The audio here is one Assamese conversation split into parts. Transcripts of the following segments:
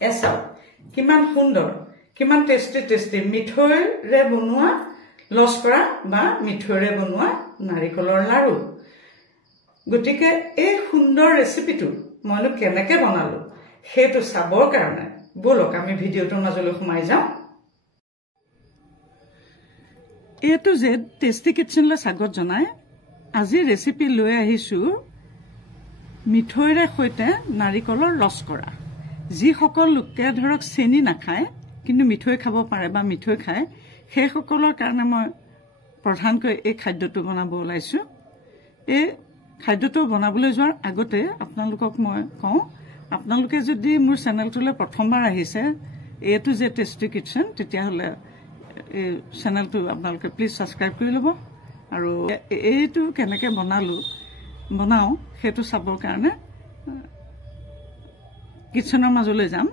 এচাও কিমান সুন্দৰ কিমান টেষ্টি মিঠৈৰে বনোৱা লস্কৰা বা মিঠৈৰে বনোৱা নাৰিকলৰ লাৰু গতিকে এই সুন্দৰ ৰেচিপিটো মইনো কেনেকৈ বনালো সেইটো চাবৰ কাৰণে বলক আমি ভিডিঅ'টোৰ মাজলৈ সোমাই যাওঁ এইটো যে টেষ্টি কিটচেনলৈ স্বাগত জনাই আজি ৰেচিপি লৈ আহিছো মিঠৈৰে সৈতে নাৰিকলৰ লস্কৰা যিসকল লোকে ধৰক চেনি নাখায় কিন্তু মিঠৈ খাব পাৰে বা মিঠৈ খায় সেইসকলৰ কাৰণে মই প্ৰধানকৈ এই খাদ্যটো বনাব ওলাইছো এই খাদ্যটো বনাবলৈ যোৱাৰ আগতে আপোনালোকক মই কওঁ আপোনালোকে যদি মোৰ চেনেলটোলৈ প্ৰথমবাৰ আহিছে এইটো যে টেষ্টি কিটচেন তেতিয়াহ'লে এই চেনেলটো আপোনালোকে প্লিজ ছাবস্ক্ৰাইব কৰি ল'ব আৰু এইটো কেনেকৈ বনাওঁ সেইটো চাবৰ কাৰণে কিটচেনৰ মাজলৈ যাম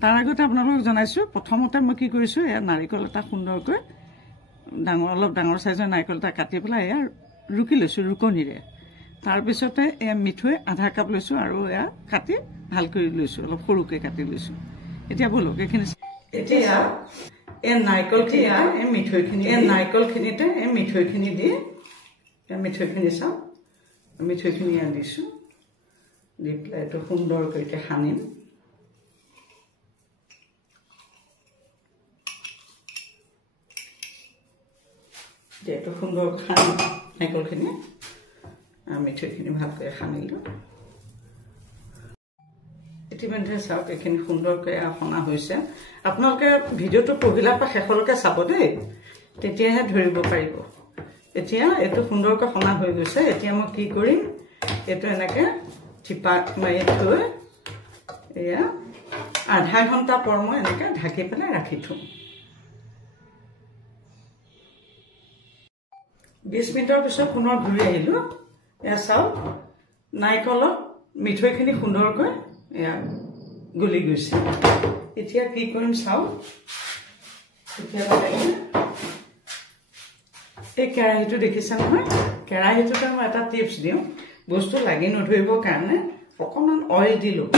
তাৰ আগতে আপোনালোকক জনাইছোঁ প্ৰথমতে মই কি কৰিছোঁ এয়া নাৰিকল এটা সুন্দৰকৈ অলপ ডাঙৰ চাইজৰ নাৰিকল এটা কাটি পেলাই এয়া ৰুকি লৈছোঁ ৰুকনিৰে তাৰপিছতে এয়া মিঠৈ আধা কাপ লৈছোঁ আৰু এয়া কাটি ভাল কৰি লৈছোঁ অলপ সৰুকৈ কাটি লৈছোঁ এতিয়া বলক এইখিনি এতিয়া এই নাৰিকলখিনি এই নাৰিকলখিনিতে এই মিঠৈখিনি দি মিঠৈখিনি চাওঁ মিঠৈখিনি দিছোঁ দি পেলাই এইটো সুন্দৰকৈ এতিয়া সানিম এইটো সুন্দৰকৈ সানিম নাৰিকলখিনি মিঠৈখিনি ভালকৈ সানিলোঁ ইতিমধ্যে চাওক এইখিনি সুন্দৰকৈ সনা হৈছে আপোনালোকে ভিডিঅ'টো পহিলাৰ পৰা শেষলৈকে চাব দেই তেতিয়াহে ধৰিব পাৰিব এতিয়া এইটো সুন্দৰকৈ সনা হৈ গৈছে এতিয়া মই কি কৰিম এইটো এনেকৈ চিপাত মাৰি থৈ এয়া আধা ঘণ্টা পৰ মই এনেকৈ ঢাকি পেলাই ৰাখি থওঁ 20 মিনিটৰ পিছত পুনৰ ঘূৰি আহিলোঁ এয়া চাওক নাৰিকলত মিঠৈখিনি সুন্দৰকৈ এয়া গলি গৈছে এতিয়া কি কৰিম চাওক এতিয়া এই কেৰাহীটো দেখিছে নহয় কেৰাহীটোতে মই এটা টিপছ দিওঁ বস্তু লাগি নধৰিবৰ কাৰণে অকণমান অইল দিলোঁ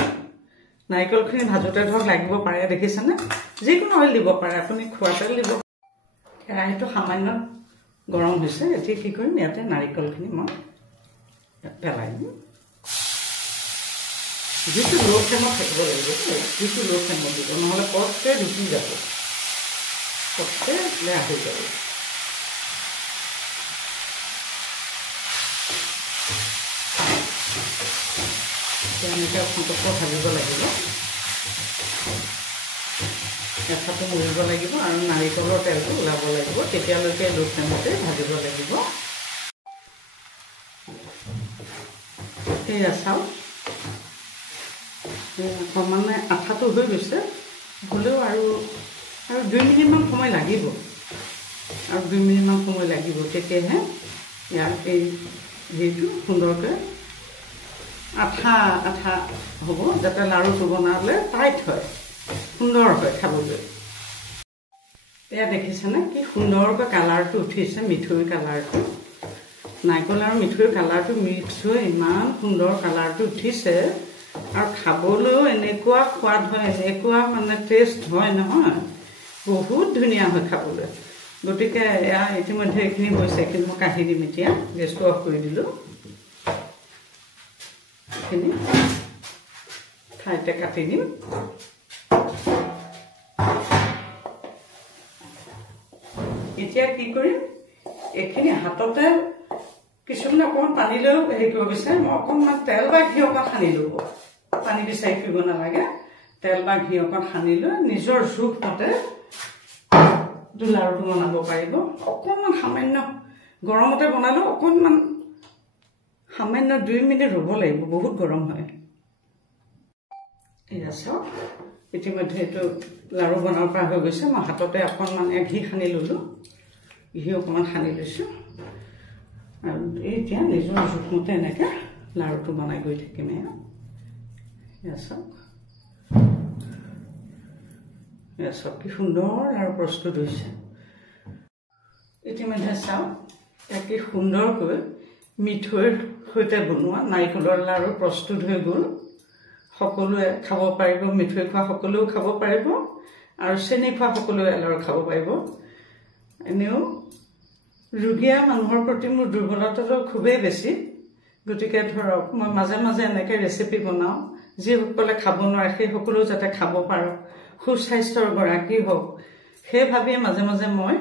নাৰিকলখিনি ভাজোতে ধৰক লাগিব পাৰে দেখিছেনে যিকোনো অইল দিব পাৰে আপুনি খোৱা তেল দিব কেৰাহীটো সামান্য গৰম হৈছে এতিয়া কি কৰিম ইয়াতে নাৰিকলখিনি মই পেলাই দিম যিটো লো ফ্লেমত থাকিব লাগিব যিটো লো ফ্লেমত দিব নহ'লে পটকে ঢুকি যাব পটকে বেয়া হৈ যাব এনেকৈ অসন্তোষ ভাজিব লাগিব এঠাটো মৰিব লাগিব আৰু নাৰিকলৰ তেলটো ওলাব লাগিব তেতিয়ালৈকে লো ফ্লেমতে ভাজিব লাগিব এয়া চাওক অকণমানে আঠাটো হৈ গৈছে হ'লেও আৰু 2 মিনিটমান সময় লাগিব আৰু 2 মিনিটমান সময় লাগিব তেতিয়াহে ইয়াৰ এই হেৰিটো সুন্দৰকৈ আঠা হ'ব যাতে লাৰুটো বনালে টাইট হয় সুন্দৰ হয় খাবলৈ এয়া দেখিছেনে কি সুন্দৰকৈ কালাৰটো উঠিছে মিঠৈৰ কালাৰটো নাৰিকল আৰু মিঠৈৰ কালাৰটো মিক্স হৈ ইমান সুন্দৰ কালাৰটো উঠিছে আৰু খাবলৈও এনেকুৱা সোৱাদ হয় এনেকুৱা মানে টেষ্ট হয় নহয় বহুত ধুনীয়া হয় খাবলৈ গতিকে এয়া ইতিমধ্যে এইখিনি হৈছে এইখিনি মই কাঢ়ি দিম এতিয়া গেছটো অফ কৰি দিলোঁ এইখিনি ঠাইতে কাটি দিম এতিয়া কি কৰিম এইখিনি হাততে কিছুমানে অকণমান পানী লৈও হেৰি কৰিব বিচাৰে মই অকণমান তেল বা ঘি অকণ সানি ল'ব পানী বিচাৰি ফুৰিব নালাগে তেল বা ঘি অকণ সানি লৈ নিজৰ জোখমতে লাৰুটো বনাব পাৰিব অকণমান সামান্য গৰমতে বনালেও অকণমান সামান্য 2 মিনিট ৰ'ব লাগিব বহুত গৰম হয় এয়া চাওক ইতিমধ্যে এইটো লাৰু বনাব পৰা হৈ গৈছে মই হাততে অকণমান ঘি সানি ল'লোঁ ঘি অকণমান সানি লৈছোঁ আৰু এতিয়া নিজৰ জোখমতে এনেকৈ লাৰুটো বনাই গৈ থাকিম এয়া চাওক কি সুন্দৰ লাৰু প্ৰস্তুত হৈছে ইতিমধ্যে চাওক কি সুন্দৰকৈ মিঠৈৰ সৈতে বনোৱা নাৰিকলৰ লাৰু প্ৰস্তুত হৈ গ'ল সকলোৱে খাব পাৰিব, মিঠৈ খোৱা সকলোৱেও খাব পাৰিব আৰু চেনি খোৱা সকলোৱে এলৰ খাব পাৰিব। এনেও ৰোগীয়া মানুহৰ প্ৰতি মোৰ দুৰ্বলতাটো খুবেই বেছি, গতিকে ধৰক মই মাজে মাজে এনেকৈ ৰেচিপি বনাওঁ, যিসকলে খাব নোৱাৰে সেই সকলেও যাতে খাব পাৰক, সুস্বাস্থ্যৰ গৰাকী হওক, সেই ভাবিয়ে মাজে মাজে মই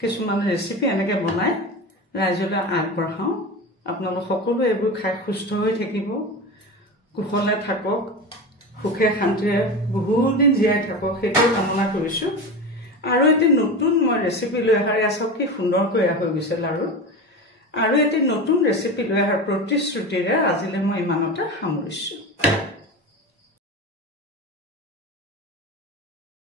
কিছুমান ৰেচিপি এনেকৈ বনাই ৰাইজলৈ আগবঢ়াওঁ। আপোনালোক সকলোৱে এইবোৰ খাই সুস্থ হৈ থাকিব, কুশলে থাকক, সুখে শান্তিৰে বহুত দিন জীয়াই থাকক, সেইটোৱে কামনা কৰিছোঁ। আৰু এটি নতুন মই ৰেচিপি লৈ অহাৰ, এয়া চাওক কি সুন্দৰকৈ হৈ গৈছে লাৰু। আৰু এটি নতুন ৰেচিপি লৈ অহাৰ প্ৰতিশ্ৰুতিৰে আজিলৈ মই ইমানতে সামৰিছোঁ।